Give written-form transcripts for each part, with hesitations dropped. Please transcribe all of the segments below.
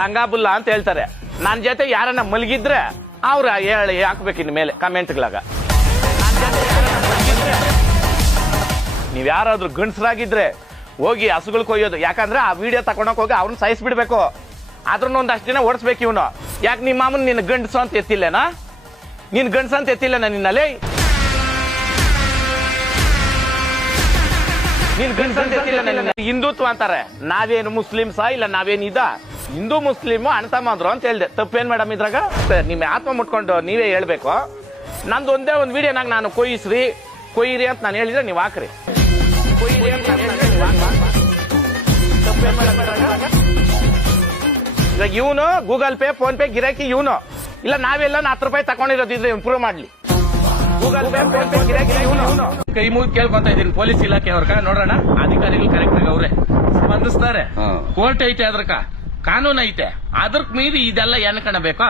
ಹಂಗಾಬುಲ್ಲ ಅಂತ ಹೇಳ್ತಾರೆ. ನನ್ನ ಜೊತೆ ಯಾರನ್ನ ಮಲಗಿದ್ರೆ ಅವ್ರ ಹೇಳಿ ಹಾಕ್ಬೇಕು ಇನ್ ಮೇಲೆ ಕಮೆಂಟ್ಗಳಾಗ. ನೀವ್ ಯಾರಾದ್ರೂ ಗಂಡಸರಾಗಿದ್ರೆ ಹೋಗಿ ಹಸುಗಳು ಕೊಯ್ಯೋದು, ಯಾಕಂದ್ರೆ ಆ ವಿಡಿಯೋ ತಕೊಂಡೋಗಿ ಹೋಗಿ ಅವ್ರನ್ನ ಸಾಯಿಸ್ಬಿಡ್ಬೇಕು. ಅದ್ರನ್ನ ಒಂದಷ್ಟು ದಿನ ಓಡಿಸ್ಬೇಕು ಇವನು. ಯಾಕೆ ನಿಮ್ಮ ಮಾಮನ್ ನಿನ್ನ ಗಂಡಸು ಅಂತ ಎತ್ತಿಲ್ಲೇನಾ? ನಿನ್ ಗಂಡಸ ಅಂತ ಎತ್ತಿಲ್ಲೇನ ನಿನ್ನಲ್ಲಿ? ನಿನ್ ಗಂಡಸ ಅಂತ ಎತ್ತಿಲ್ಲ. ಹಿಂದುತ್ವ ಅಂತಾರೆ, ನಾವೇನು ಮುಸ್ಲಿಮ್ಸಾ ಇಲ್ಲ ನಾವೇನು ಹಿಂದೂ ಮುಸ್ಲಿಮು ಅಣ್ತಮ್ಮಂದ್ರು ಅಂತ ಹೇಳ್ದೆ. ತಪ್ಪೇನ್ ಮೇಡಮ್ ಇದ್ರಾಗ? ನಿಮ್ಮ ಆತ್ಮ ಮುಟ್ಕೊಂಡು ನೀವೇ ಹೇಳ್ಬೇಕು. ನಂದು ಒಂದೇ ಒಂದು ವಿಡಿಯೋನಾಗ ನಾನು ಕೊಯ್ಯಿರಿ ಅಂತ ನಾನು ಹೇಳಿದ್ರೆ ನೀವು ಹಾಕ್ರಿ. ಇವಾಗ ಇವನು ಗೂಗಲ್ ಪೇ ಫೋನ್ ಪೇ ಗಿರಾಕಿ ಇವನು, ಇಲ್ಲ ನಾವೆಲ್ಲ 10 ರೂಪಾಯಿ ತಗೊಂಡಿರೋದಿದ್ರೆ ಇಂಪ್ರೂವ್ ಮಾಡ್ಲಿ. ಗೂಗಲ್ ಪೇ ಫೋನ್ ಪೇ ಗಿರಾಕಿ ಇವನು. ಕೈ ಮುಗಿ ಕೇಳ್ಕೊಂತ ಇದೀನಿ ಪೊಲೀಸ್ ಇಲಾಖೆ ಅವ್ರಕ, ನೋಡೋಣ ಅಧಿಕಾರಿಗಳು ಕರೆಕ್ಟ್ ಆಗಿ ಅವ್ರೆ ಸ್ಪಂದಿಸ್ತಾರೆ. ಕೋರ್ಟ್ ಐತೆ, ಅದ್ರಕ ಕಾನೂನು ಐತೆ, ಅದ್ರಕ್ ಮೀರಿ ಇದೆಲ್ಲ ಏನ್ ಕಾಣಬೇಕಾ?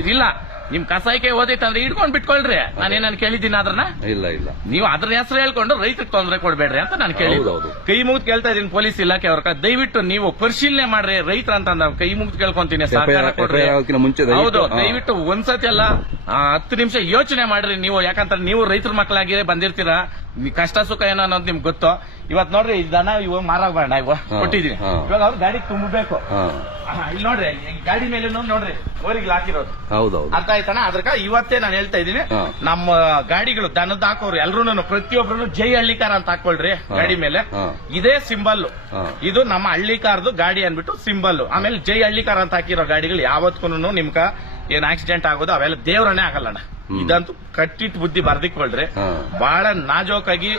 ಇದಿಲ್ಲ. ನಿಮ್ ಕಸಾಯಿಕೆ ಓದೈತೆ ಅಂದ್ರೆ ಹಿಡ್ಕೊಂಡ್ ಬಿಟ್ಕೊಳ್ರಿ. ನಾನೇನು ಕೇಳಿದ್ದೀನಿ ಅದ್ರನ್ನ? ಇಲ್ಲ ಇಲ್ಲ, ನೀವು ಅದ್ರ ಹೆಸರು ಹೇಳ್ಕೊಂಡು ರೈತರಿಗೆ ತೊಂದರೆ ಕೊಡ್ಬೇಡ್ರಿ ಅಂತ ನಾನು ಕೇಳಿದ್ದು. ಕೈ ಮುಗಿದು ಕೇಳ್ತಾ ಇದೀನಿ ಪೊಲೀಸ್ ಇಲಾಖೆ ಅವ್ರಕ, ದಯವಿಟ್ಟು ನೀವು ಪರಿಶೀಲನೆ ಮಾಡ್ರಿ ರೈತರ ಅಂತ ಕೈ ಮುಗಿದು ಕೇಳ್ಕೊಂತೀನಿ, ಸಹಕಾರ ಕೊಡ್ರಿ. ಹೌದು, ದಯವಿಟ್ಟು ಒಂದ್ಸತಿ ಅಲ್ಲ 10 ನಿಮಿಷ ಯೋಚನೆ ಮಾಡ್ರಿ ನೀವು. ಯಾಕಂದ್ರೆ ನೀವು ರೈತರ ಮಕ್ಕಳಾಗಿ ಬಂದಿರ್ತೀರಾ, ಕಷ್ಟ ಸುಖ ಏನೋ ಅನ್ನೋದು ನಿಮ್ಗೆ ಗೊತ್ತು. ಇವತ್ ನೋಡ್ರಿ ದನ ಇವಾಗ ಮಾರಾಗಬೇಡ, ಇವಾಗ ಕೊಟ್ಟಿದೀನಿ, ಇವಾಗ ಅವ್ರ ಗಾಡಿ ತುಂಬಬೇಕು. ಇಲ್ಲಿ ನೋಡ್ರಿ ಗಾಡಿ ಮೇಲೆ ನೋಡ್ರಿ ಅವರಿಗೆ ಹಾಕಿರೋದು. ಹೌದೌದು, ಅರ್ಥ ಆಯ್ತಾನ? ಅದ್ರಕ ಇವತ್ತೇ ನಾನು ಹೇಳ್ತಾ ಇದ್ದೀನಿ, ನಮ್ಮ ಗಾಡಿಗಳು ದನದ ಹಾಕೋರು ಎಲ್ರು ಪ್ರತಿಯೊಬ್ರು ಜೈ ಹಳ್ಳಿಕಾರ ಅಂತ ಹಾಕೊಳ್ರಿ ಗಾಡಿ ಮೇಲೆ. ಇದೇ ಸಿಂಬಲ್, ಇದು ನಮ್ಮ ಹಳ್ಳಿಕಾರದು ಗಾಡಿ ಅನ್ಬಿಟ್ಟು ಸಿಂಬಲ್. ಆಮೇಲೆ ಜೈ ಹಳ್ಳಿಕಾರ ಅಂತ ಹಾಕಿರೋ ಗಾಡಿಗಳು ಯಾವತ್ಗೂ ನಿಮ್ಗ ಏನ್ ಆಕ್ಸಿಡೆಂಟ್ ಆಗೋದು ಅವೆಲ್ಲ ದೇವ್ರನ್ನೇ ಆಗಲ್ಲಣ್ಣ. ಇದಂತೂ ಕಟ್ಟಿಟ್ಟು ಬುದ್ಧಿ ಬರ್ದಿಕೊಳ್ರಿ. ಬಹಳ ನಾಜೂಕಾಗಿ